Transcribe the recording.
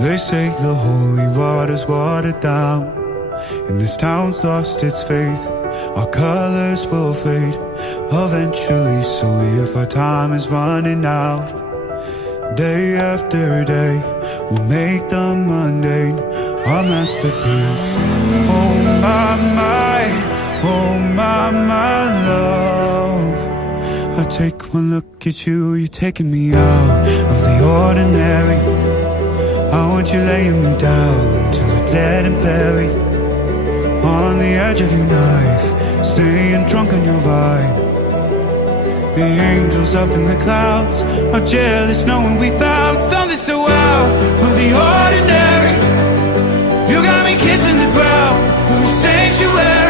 They say the holy water's watered down, and this town's lost its faith. Our colors will fade eventually, so if our time is running out, day after day we'll make the mundane our masterpiece. Oh my, oh my love, I take one look at you, you're taking me out of the ordinary. I want you laying me down till we're dead and buried, on the edge of your knife, staying drunk on your vine. The angels up in the clouds are jealous knowing we found something so out of the ordinary. You got me kissing the ground, sanctuary.